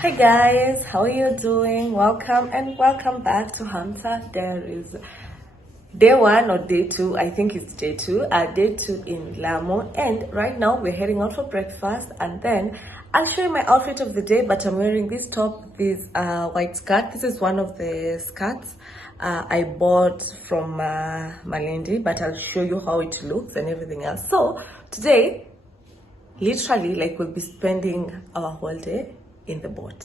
Hi guys, how are you doing? Welcome and welcome back to Hunter Diaries. Day one or day two, I think it's day two. Day two in Lamu, and right now we're heading out for breakfast, and then I'll show you my outfit of the day. But I'm wearing this top, this white skirt. This is one of the skirts I bought from Malindi, but I'll show you how it looks and everything else. So today, literally, like, we'll be spending our whole day in the boat.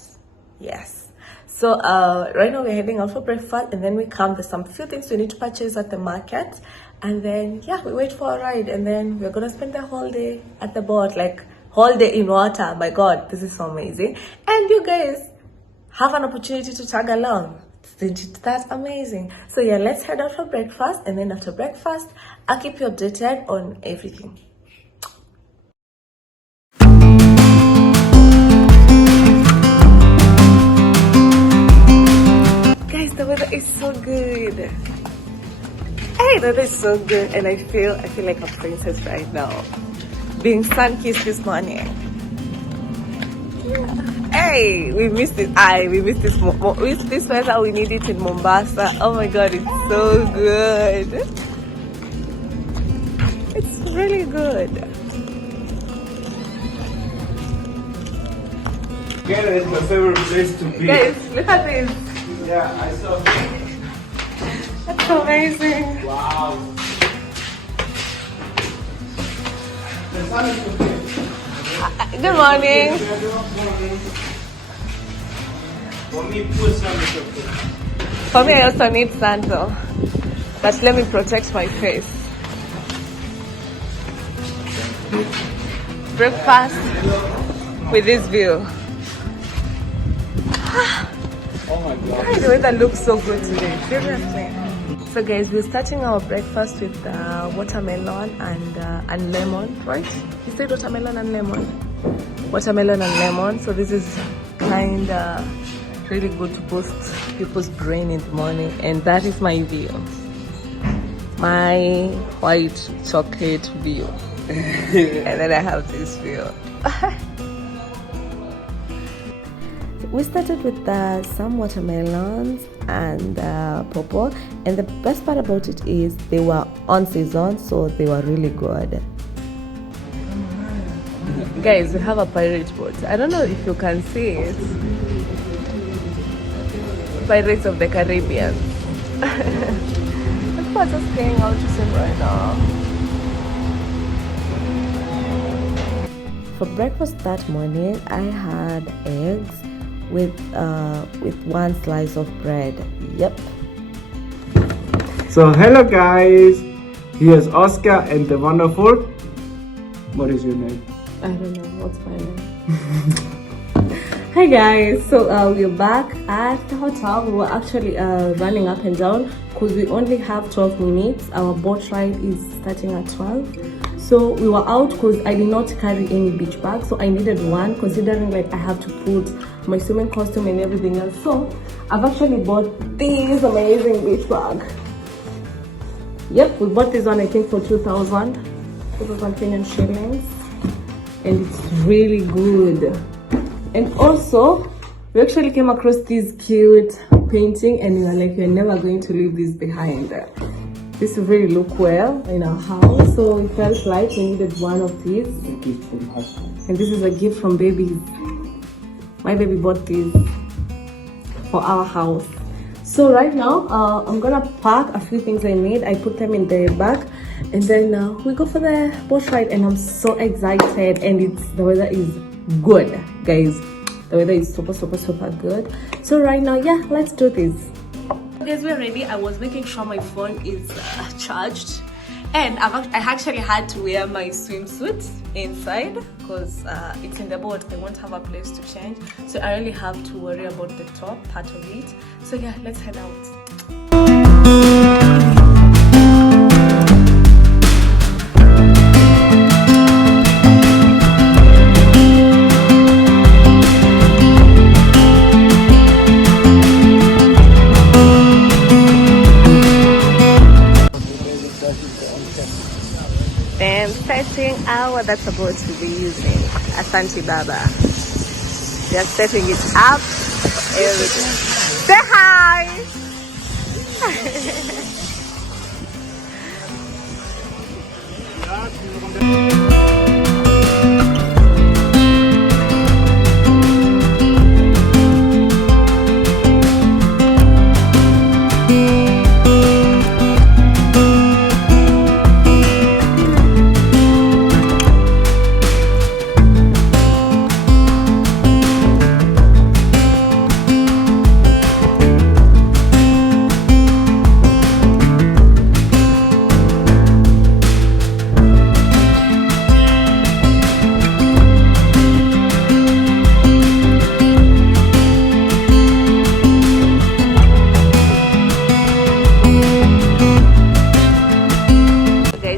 Yes. So right now we're heading out for breakfast, and then we come. There's some few things we need to purchase at the market, and then yeah, we wait for a ride, and then we're gonna spend the whole day at the boat, like whole day in water. My God, this is so amazing! And you guys have an opportunity to tag along. Isn't that amazing? So yeah, let's head out for breakfast, and then after breakfast, I'll keep you updated on everything. The weather is so good. Hey, the weather is so good, and I feel like a princess right now, being sun-kissed this morning. Hey, we missed it. We missed this weather. We need it in Mombasa. Oh my God, it's so good. It's really good. Kenya is my favorite place to be. Guys, look at this. Yeah, I saw. That's amazing. Wow. The sun is okay. Good morning. For me, put sun is okay. For me, I also need sandal, but let me protect my face. Breakfast with this view. Oh my God. The weather looks so good today, seriously. So guys, we're starting our breakfast with watermelon and lemon, right? You said watermelon and lemon. Watermelon and lemon. So this is kind of really good to boost people's brain in the morning. And that is my view. My white chocolate view. And then I have this view. We started with some watermelons and pawpaw, and the best part about it is they were on season, so they were really good. Guys, we have a pirate boat. I don't know if you can see it. Pirates of the Caribbean. People are just going out to swim right now. For breakfast that morning, I had eggs with one slice of bread. Yep. So hello guys, here's Oscar and the wonderful. What is your name? I don't know. What's my name? Hi guys. So we're back at the hotel. We were actually running up and down because we only have 12 minutes. Our boat ride is starting at 12. So we were out because I did not carry any beach bag, so I needed one, considering like I have to put my swimming costume and everything else. So I've actually bought this amazing beach bag. Yep, we bought this one I think for 2,000 Kenyan shillings, and it's really good. And also we actually came across this cute painting, and we were like, we're never going to leave this behind. This will really look well in our house, so we felt like we needed one of these. And this is a gift from baby. My baby bought this for our house. So right now, I'm gonna pack a few things I need. I put them in the bag, and then we go for the boat ride. And I'm so excited, and the weather is good, guys. The weather is super good. So right now, yeah, let's do this. Guys, we're ready. I was making sure my phone is charged, and I actually had to wear my swimsuit inside because it's in the boat. I won't have a place to change, so I only have to worry about the top part of it. So yeah, let's head out. Then setting hour that's about to be using Asante Baba. They're setting it up. Everything. Say hi.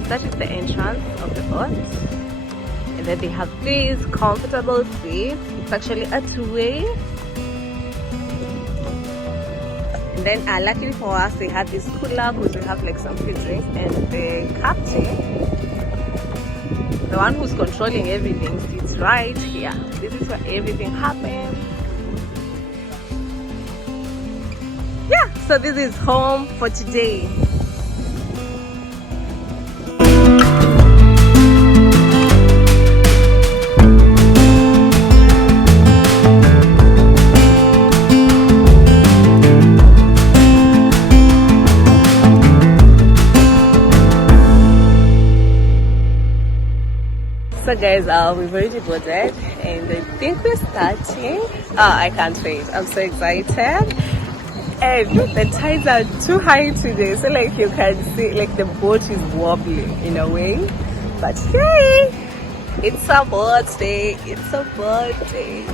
That is the entrance of the boat, and then they have these comfortable seats. It's actually a two-way, and then luckily for us they have this cooler because we have like some free drinks, and the captain, the one who's controlling everything, sits right here. This is where everything happens. Yeah, so this is home for today. So guys, we've already boarded and I think we're starting. I can't wait. I'm so excited. And the tides are too high today, so like you can see like the boat is wobbling in a way. But yay! It's a boat day. It's a boat day.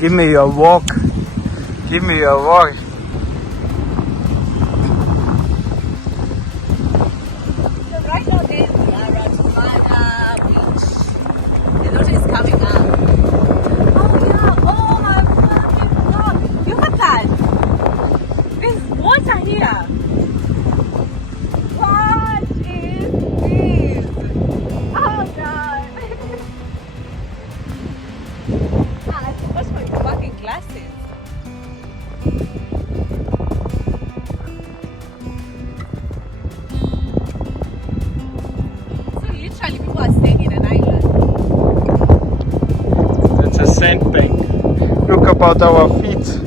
Give me your walk. Give me your walk. So right now guys, we are at Mana Beach. The water is coming up. Oh yeah, oh my fucking god. Look at that. There's water here. What is this? Oh god. I forgot my fucking glasses. So literally people are staying in an island. That's a sandbank. Look about our feet.